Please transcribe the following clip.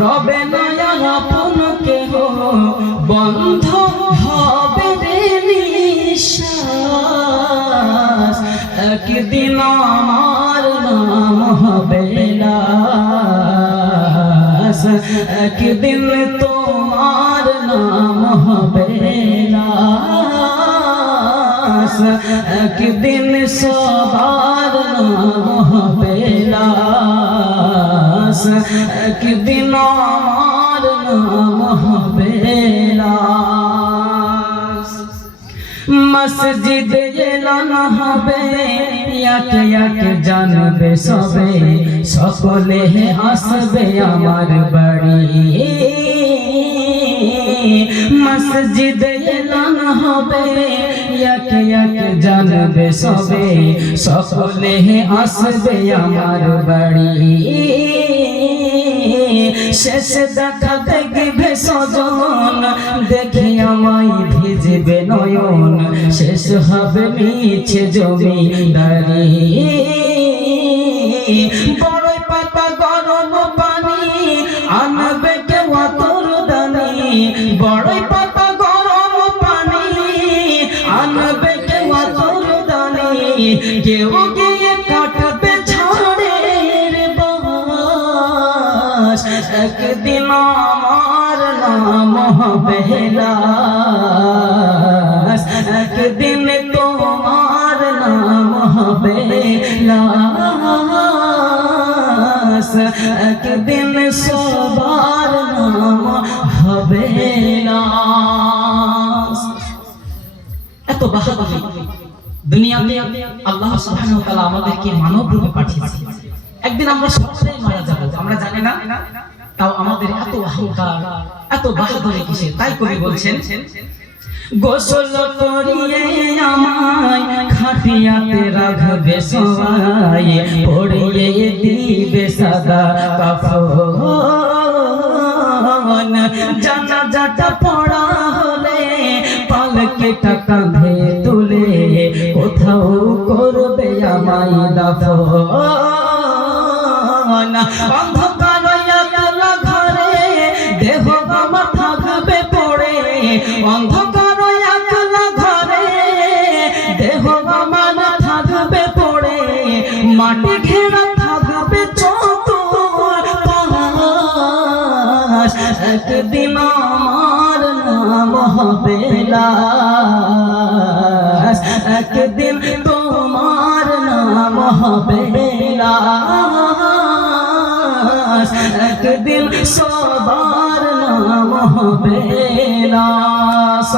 রবে না আপন কেহ, বন্ধ হবে রে নিঃশ্বাস। একদিন আমার নাম হবে লাশ, একদিন তোমার নাম হবে লাশ, একদিন সবার নাম হবে লাশ, একদিন আমার নাম হবে লাশ। মসজিদে এলান হবে, একে একে জানবে সবে, সকলে আসবে আমার বাড়ি। মসজিদে এলান হবে, একে একে জানবে সবে, সকলে আসবে আমার বাড়ি। শেষ দেখা দেখবে সজন, দেখে আমায় ভিজবে নয়ন, শেষ হবে মিছে জমিদারি। বড়ই পাতা গরম পানি আনবে কেউ তোর দানি, বড়ই পাতা গরম পানি আনবে কেউ তোর দানি। কেউ গিয়ে কাটবে ঝড়ের বাঁশ, একদিন আমার নাম হবে লাশ, একদিন তোমার নাম হবে লাশ, একদিন সবার নাম হবে লাশ। এত বাহাদুরি দুনিয়াতে আল্লাহ সুবহানাহু ওয়া তাআলা আমাদেরকে মানব রূপে পাঠিয়েছেন। একদিন আমরা সকলেই মারা যাব, আমরা জানি না, তাও আমাদের এত অহংকার, এত বাহাদুরি কিসের? তাই কবি বলছেন, গোসল করিয়ে আমায় খাটিয়াতে রাখবে সবাই, পড়িয়ে দিবে সাদা কাফন। জানাজাটা পড়া হলে পালকিটা কাঁধে তুলে, কোথাও করবে আমায় দাফন। অন্ধকার একলা ঘরে দেহ আমার থাকবে পড়ে, অন্ধকার একলা ঘরে দেহ আমার থাকবে পড়ে, মাটি ঘেরা থাকবে চতুর পাশ, একদিন আমার নাম হবে লাশ, একদিন তোমার নাম হবে লাশ, একদিন সবার নাম হবে লাশ।